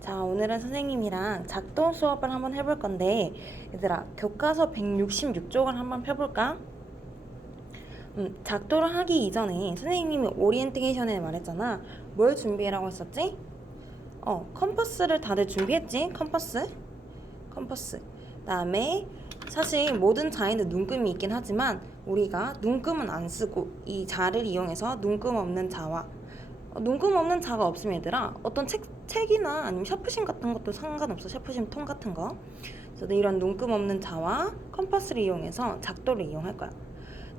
자, 오늘은 선생님이랑 작동 수업을 한번 해볼 건데, 얘들아, 교과서 166쪽을 한번 펴볼까? 작도를 하기 이전에 선생님이 오리엔테이션에 말했잖아. 뭘 준비해라고 했었지? 컴퍼스를 다들 준비했지? 컴퍼스. 그다음에 사실 모든 자에는 눈금이 있긴 하지만 우리가 눈금은 안 쓰고 이 자를 이용해서 눈금 없는 자와 눈금 없는 자가 없으면 얘들아 어떤 책이나 아니면 샤프심 같은 것도 상관없어. 샤프심 통 같은 거. 그래서 이런 눈금 없는 자와 컴퍼스를 이용해서 작도를 이용할 거야.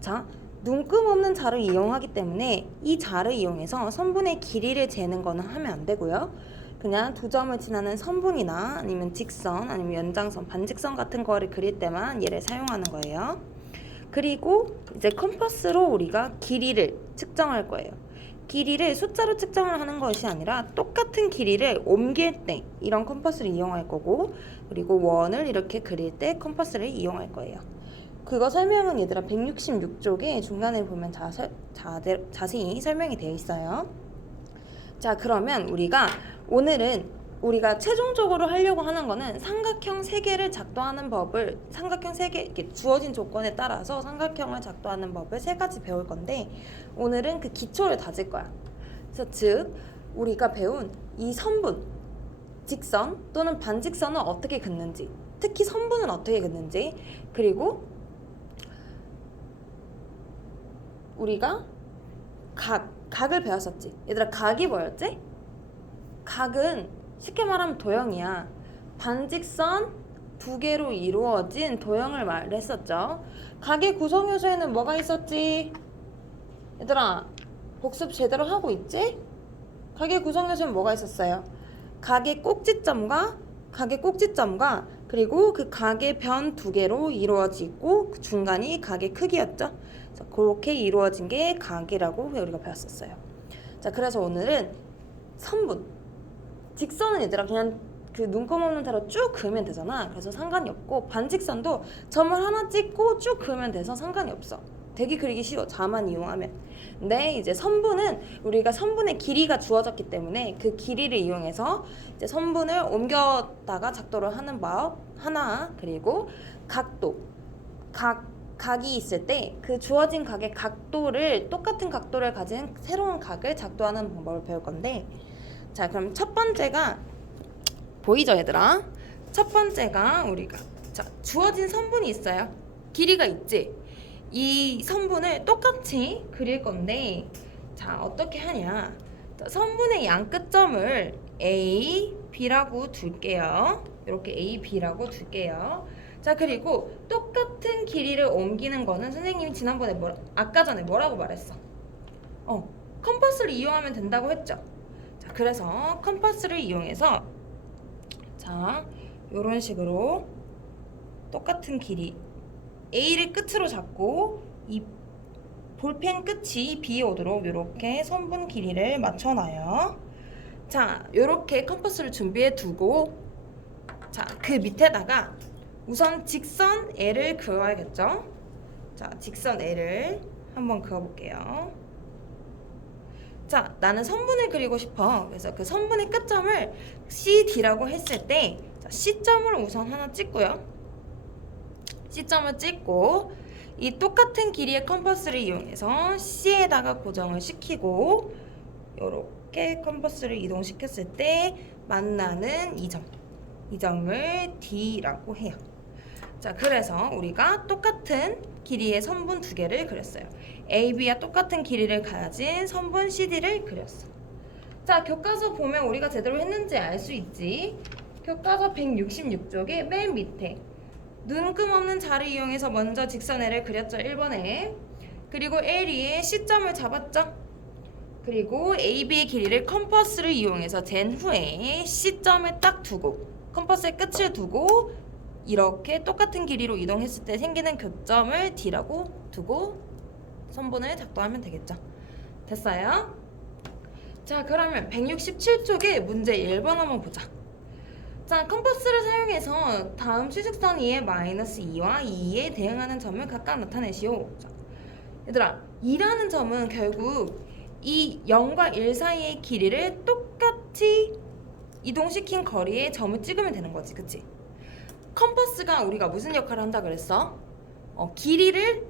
자, 눈금 없는 자를 이용하기 때문에 이 자를 이용해서 선분의 길이를 재는 거는 하면 안 되고요. 그냥 두 점을 지나는 선분이나 아니면 직선 아니면 연장선, 반직선 같은 거를 그릴 때만 얘를 사용하는 거예요. 그리고 이제 컴퍼스로 우리가 길이를 측정할 거예요. 길이를 숫자로 측정을 하는 것이 아니라 똑같은 길이를 옮길 때 이런 컴퍼스를 이용할 거고, 그리고 원을 이렇게 그릴 때 컴퍼스를 이용할 거예요. 그거 설명은 얘들아 166쪽에 중간에 보면 자세히 설명이 되어 있어요. 자, 그러면 오늘은 우리가 최종적으로 하려고 하는 거는 삼각형 3개를 작도하는 법을, 삼각형 3개, 이렇게 주어진 조건에 따라서 삼각형을 작도하는 법을 3가지 배울 건데, 오늘은 그 기초를 다질 거야. 그래서 즉 우리가 배운 이 선분, 직선 또는 반직선은 어떻게 긋는지, 특히 선분은 어떻게 긋는지, 그리고 우리가 각을 배웠었지. 얘들아, 각이 뭐였지? 각은 쉽게 말하면 도형이야. 반직선 2개로 이루어진 도형을 말했었죠. 각의 구성 요소에는 뭐가 있었지? 얘들아, 복습 제대로 하고 있지? 각의 구성 요소는 뭐가 있었어요? 각의 꼭지점과 그리고 그 각의 변 2개로 이루어지고 그 중간이 각의 크기였죠. 그래서 그렇게 이루어진 게 각이라고 우리가 배웠었어요. 자, 그래서 오늘은 선분, 직선은 얘들아 그냥 그 눈금 없는 자로 쭉 그으면 되잖아. 그래서 상관이 없고, 반직선도 점을 하나 찍고 쭉 그으면 돼서 상관이 없어. 되게 그리기 쉬워, 자만 이용하면. 근데 이제 선분은 우리가 선분의 길이가 주어졌기 때문에 그 길이를 이용해서 이제 선분을 옮겼다가 작도를 하는 법 하나, 그리고 각도, 각이 있을 때 그 주어진 각의 각도를, 똑같은 각도를 가진 새로운 각을 작도하는 방법을 배울 건데, 자, 그럼 첫 번째가 보이죠, 얘들아? 첫 번째가 우리가 주어진 선분이 있어요. 길이가 있지? 이 선분을 똑같이 그릴 건데, 자, 어떻게 하냐? 자, 선분의 양 끝점을 A, B라고 둘게요. 이렇게 A, B라고 둘게요. 자, 그리고 똑같은 길이를 옮기는 거는 선생님이 지난번에 아까 전에 뭐라고 말했어? 컴퍼스를 이용하면 된다고 했죠? 자, 그래서 컴퍼스를 이용해서 자, 요런 식으로 똑같은 길이 A를 끝으로 잡고 이 볼펜 끝이 B에 오도록 이렇게 선분 길이를 맞춰놔요. 자, 요렇게 컴퍼스를 준비해 두고, 자, 그 밑에다가 우선 직선 L을 그어야겠죠? 자, 직선 L을 한번 그어볼게요. 자, 나는 선분을 그리고 싶어. 그래서 그 선분의 끝점을 CD라고 했을 때, 자, C점을 우선 하나 찍고요. C점을 찍고 이 똑같은 길이의 컴퍼스를 이용해서 C에다가 고정을 시키고, 이렇게 컴퍼스를 이동시켰을 때 만나는 이 점을 D라고 해요. 자, 그래서 우리가 똑같은 길이의 선분 2개를 그렸어요. AB와 똑같은 길이를 가진 선분 CD를 그렸어. 자, 교과서 보면 우리가 제대로 했는지 알 수 있지. 교과서 166쪽에 맨 밑에 눈금 없는 자를 이용해서 먼저 직선 L을 그렸죠, 1번에. 그리고 L 위에 C점을 잡았죠. 그리고 AB의 길이를 컴퍼스를 이용해서 잰 후에 C점을 딱 두고, 컴퍼스의 끝을 두고 이렇게 똑같은 길이로 이동했을 때 생기는 교점을 D라고 두고 선분을 작도하면 되겠죠. 됐어요? 자, 그러면 167쪽에 문제 1번 한번 보자. 자, 컴퍼스를 사용해서 다음 수직선 2의 마이너스 2와 2에 대응하는 점을 각각 나타내시오. 자, 얘들아, 2라는 점은 결국 이 0과 1 사이의 길이를 똑같이 이동시킨 거리에 점을 찍으면 되는 거지, 그치? 컴퍼스가 우리가 무슨 역할을 한다 그랬어? 길이를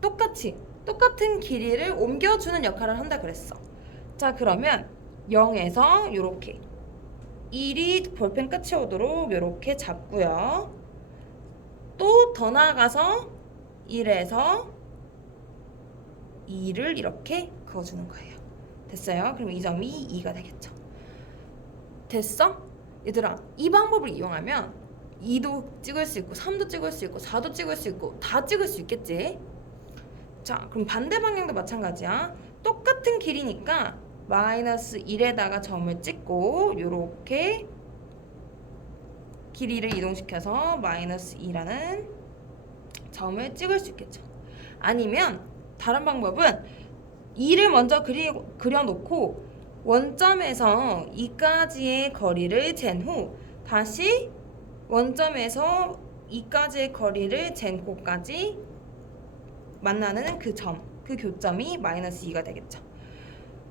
똑같은 길이를 옮겨주는 역할을 한다 그랬어. 자, 그러면 0에서 요렇게 1이 볼펜 끝이 오도록 요렇게 잡고요. 또 더 나아가서 1에서 2를 이렇게 그어주는 거예요. 됐어요? 그럼 이 점이 2가 되겠죠. 됐어? 얘들아, 이 방법을 이용하면 2도 찍을 수 있고 3도 찍을 수 있고 4도 찍을 수 있고 다 찍을 수 있겠지? 자, 그럼 반대 방향도 마찬가지야. 똑같은 길이니까 마이너스 1에다가 점을 찍고 요렇게 길이를 이동시켜서 마이너스 2라는 점을 찍을 수 있겠죠. 아니면 다른 방법은 2를 먼저 그려놓고 원점에서 2까지의 거리를 잰 후 다시 원점에서 2까지의 거리를 잰 곳까지 만나는 그 점, 그 교점이 마이너스 2가 되겠죠.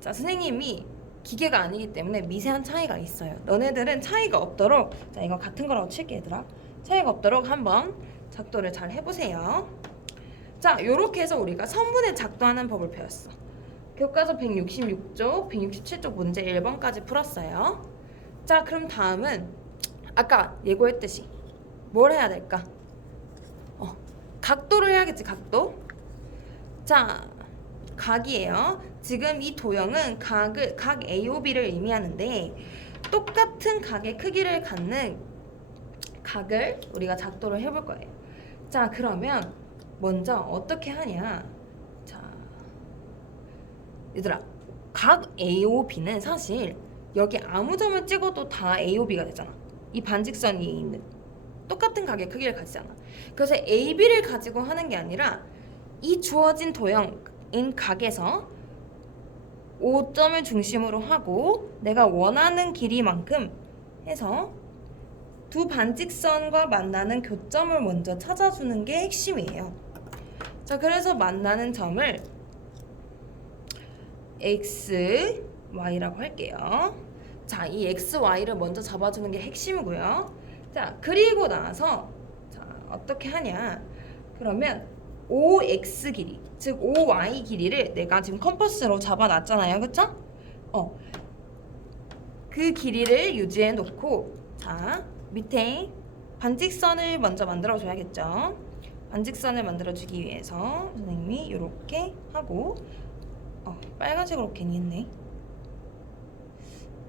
자, 선생님이 기계가 아니기 때문에 미세한 차이가 있어요. 너네들은 차이가 없도록, 자, 이거 같은 거라고 칠게 얘들아. 차이가 없도록 한번 작도를 잘 해보세요. 자, 요렇게 해서 우리가 선분의 작도하는 법을 배웠어. 교과서 166쪽, 167쪽 문제 1번까지 풀었어요. 자, 그럼 다음은 아까 예고했듯이 뭘 해야 될까? 각도를 해야겠지, 각도. 자, 각이에요. 지금 이 도형은 각 AOB를 의미하는데 똑같은 각의 크기를 갖는 각을 우리가 작도를 해볼 거예요. 자, 그러면 먼저 어떻게 하냐? 자, 얘들아, 각 AOB는 사실 여기 아무 점을 찍어도 다 AOB가 되잖아. 이 반직선 위에 있는 똑같은 각의 크기를 가지잖아. 그래서 AB를 가지고 하는 게 아니라 이 주어진 도형인 각에서 5점을 중심으로 하고 내가 원하는 길이만큼 해서 두 반직선과 만나는 교점을 먼저 찾아주는 게 핵심이에요. 자, 그래서 만나는 점을 x, y라고 할게요. 자, 이 x, y를 먼저 잡아주는 게 핵심이고요. 자, 그리고 나서 자, 어떻게 하냐? 그러면 OX 길이, 즉 OY 길이를 내가 지금 컴퍼스로 잡아놨잖아요, 그쵸? 그 길이를 유지해 놓고, 자, 밑에 반직선을 먼저 만들어줘야겠죠. 반직선을 만들어주기 위해서 선생님이 이렇게 하고, 빨간색으로 괜히 했네.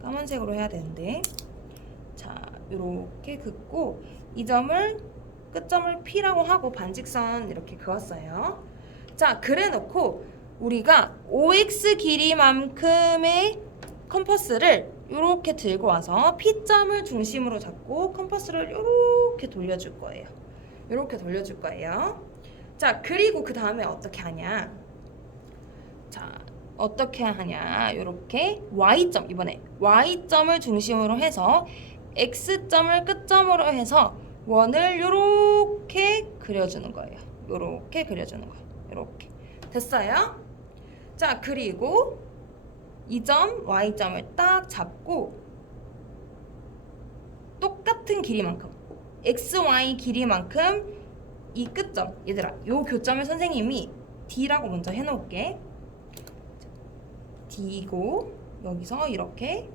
까만색으로 해야 되는데, 자, 이렇게 긋고 이 점을 끝점을 P라고 하고 반직선 이렇게 그었어요. 자, 그래 놓고 우리가 OX 길이만큼의 컴퍼스를 이렇게 들고 와서 P점을 중심으로 잡고 컴퍼스를 이렇게 돌려줄 거예요. 이렇게 돌려줄 거예요. 자, 그리고 그 다음에 어떻게 하냐? 자, 어떻게 하냐? 이렇게 Y점, 이번에 Y점을 중심으로 해서 X점을 끝점으로 해서 원을 요렇게 그려주는 거예요. 요렇게 그려주는 거예요. 요렇게. 됐어요? 자, 그리고 이 점, Y점을 딱 잡고 똑같은 길이만큼 XY 길이만큼 이 끝점, 얘들아, 요 교점을 선생님이 D라고 먼저 해놓을게. D고 여기서 이렇게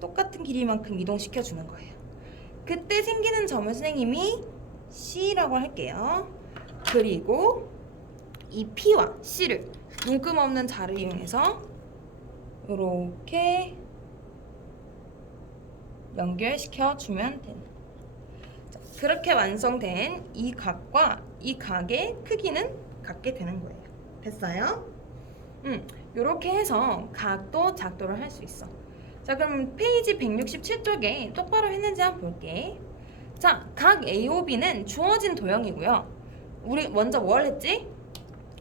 똑같은 길이만큼 이동시켜 주는 거예요. 그때 생기는 점을 선생님이 C라고 할게요. 그리고 이 P와 C를 눈금 없는 자를 이용해서 이렇게 연결시켜 주면 되는. 자, 그렇게 완성된 이 각과 이 각의 크기는 같게 되는 거예요. 됐어요? 이렇게 해서 각도 작도를 할 수 있어. 자, 그럼 페이지 167쪽에 똑바로 했는지 한번 볼게. 자, 각 AOB는 주어진 도형이고요. 우리 먼저 뭘 했지?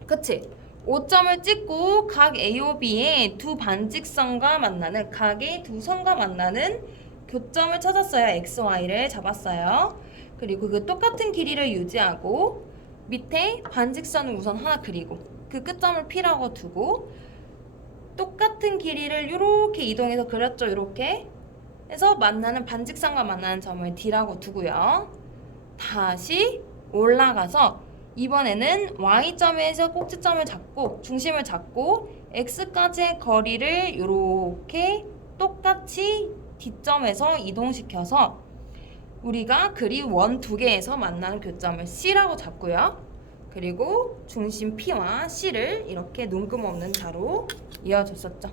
그치? 5점을 찍고 각 AOB의 두 반직선과 만나는 각의 두 선과 만나는 교점을 찾았어요. XY를 잡았어요. 그리고 그 똑같은 길이를 유지하고 밑에 반직선을 우선 하나 그리고 그 끝점을 P라고 두고 똑같은 길이를 이렇게 이동해서 그렸죠. 이렇게 해서 만나는 반직선과 만나는 점을 D라고 두고요. 다시 올라가서 이번에는 Y점에서 꼭지점을 잡고 중심을 잡고 X까지의 거리를 이렇게 똑같이 D점에서 이동시켜서 우리가 그리 원 두 개에서 만나는 교점을 C라고 잡고요. 그리고 중심 P와 C를 이렇게 눈금 없는 자로 이어줬었죠.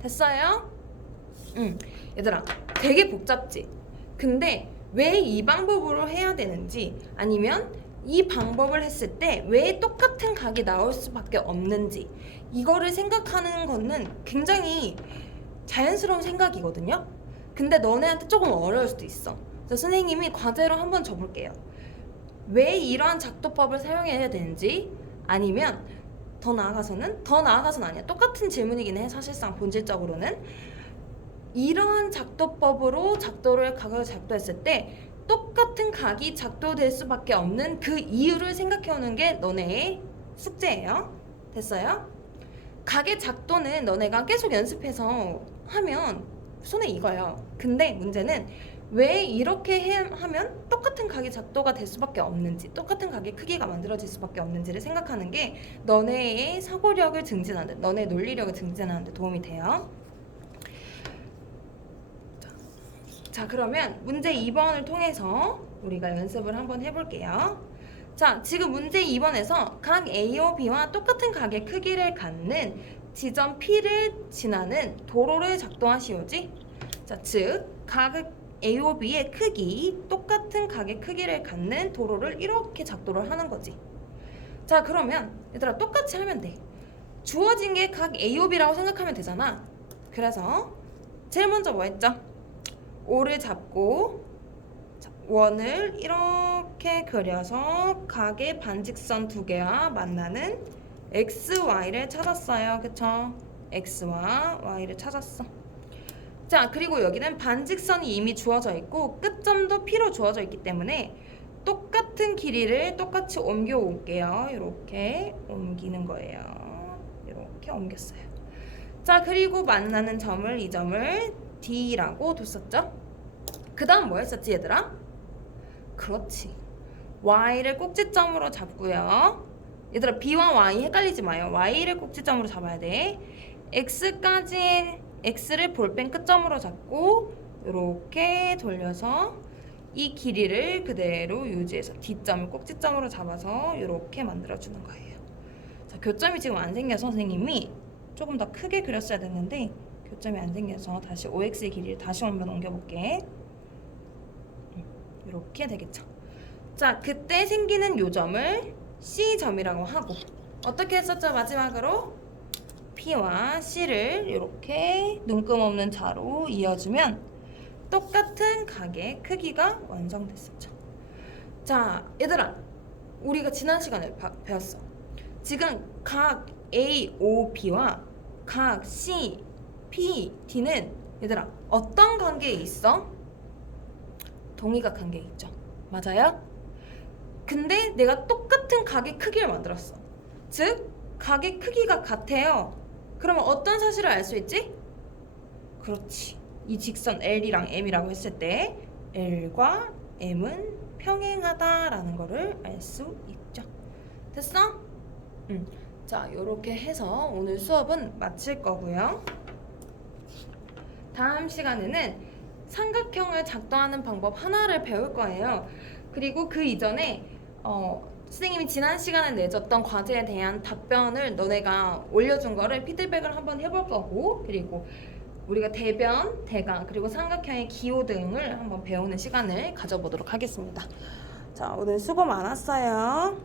됐어요? 얘들아, 되게 복잡지? 근데 왜 이 방법으로 해야 되는지, 아니면 이 방법을 했을 때 왜 똑같은 각이 나올 수밖에 없는지, 이거를 생각하는 거는 굉장히 자연스러운 생각이거든요. 근데 너네한테 조금 어려울 수도 있어. 그래서 선생님이 과제로 한번 줘볼게요. 왜 이러한 작도법을 사용해야 되는지, 아니면 더 나아가서는 아니야. 똑같은 질문이긴 해. 사실상 본질적으로는 이러한 작도법으로 각을 작도했을 때 똑같은 각이 작도될 수밖에 없는 그 이유를 생각해오는 게 너네의 숙제예요. 됐어요? 각의 작도는 너네가 계속 연습해서 하면 손에 익어요. 근데 문제는 왜 이렇게 하면 똑같은 각의 작도가 될 수밖에 없는지, 똑같은 각의 크기가 만들어질 수밖에 없는지를 생각하는 게 너네의 사고력을 증진하는 데, 너네의 논리력을 증진하는 데 도움이 돼요. 자, 그러면 문제 2번을 통해서 우리가 연습을 한번 해볼게요. 자, 지금 문제 2번에서 각 A와 B와 똑같은 각의 크기를 갖는 지점 P를 지나는 도로를 작동하시오지? 자, 즉 각 A와 B의 크기, 똑같은 각의 크기를 갖는 도로를 이렇게 작도를 하는 거지. 자, 그러면 얘들아 똑같이 하면 돼. 주어진 게 각 A와 B라고 생각하면 되잖아. 그래서 제일 먼저 뭐 했죠? O를 잡고 원을 이렇게 그려서 각의 반직선 두 개와 만나는 X, Y를 찾았어요. 그쵸? X와 Y를 찾았어. 자, 그리고 여기는 반직선이 이미 주어져 있고 끝점도 P로 주어져 있기 때문에 똑같은 길이를 똑같이 옮겨 올게요. 이렇게 옮기는 거예요. 이렇게 옮겼어요. 자, 그리고 만나는 점을, 이 점을 D라고 뒀었죠? 그 다음 뭐 했었지 얘들아? 그렇지. Y를 꼭지점으로 잡고요. 얘들아 B와 Y 헷갈리지 마요. Y를 꼭지점으로 잡아야 돼. X를 볼펜 끝점으로 잡고 이렇게 돌려서 이 길이를 그대로 유지해서 D점을 꼭지점으로 잡아서 이렇게 만들어주는 거예요. 자, 교점이 지금 안 생겨서 선생님이 조금 더 크게 그렸어야 됐는데 교점이 안 생겨서 다시 OX의 길이를 다시 한번 옮겨볼게. 이렇게 되겠죠. 자, 그때 생기는 요점을 C점이라고 하고 어떻게 했었죠? 마지막으로 P와 C를 이렇게 눈금 없는 자로 이어주면 똑같은 각의 크기가 완성됐었죠. 자, 얘들아, 우리가 지난 시간에 배웠어. 지금 각 AOB와 각 C, P, D는 얘들아 어떤 관계에 있어? 동의각 관계에 있죠. 맞아요? 근데 내가 똑같은 각의 크기를 만들었어. 즉, 각의 크기가 같아요. 그러면 어떤 사실을 알 수 있지? 그렇지. 이 직선 L이랑 M이라고 했을 때 L과 M은 평행하다라는 거를 알 수 있죠. 됐어? 자, 요렇게 해서 오늘 수업은 마칠 거고요. 다음 시간에는 삼각형을 작동하는 방법 하나를 배울 거예요. 그리고 그 이전에 선생님이 지난 시간에 내줬던 과제에 대한 답변을 너네가 올려준 거를 피드백을 한번 해볼 거고, 그리고 우리가 대변, 대각, 그리고 삼각형의 기호 등을 한번 배우는 시간을 가져보도록 하겠습니다. 자, 오늘 수고 많았어요.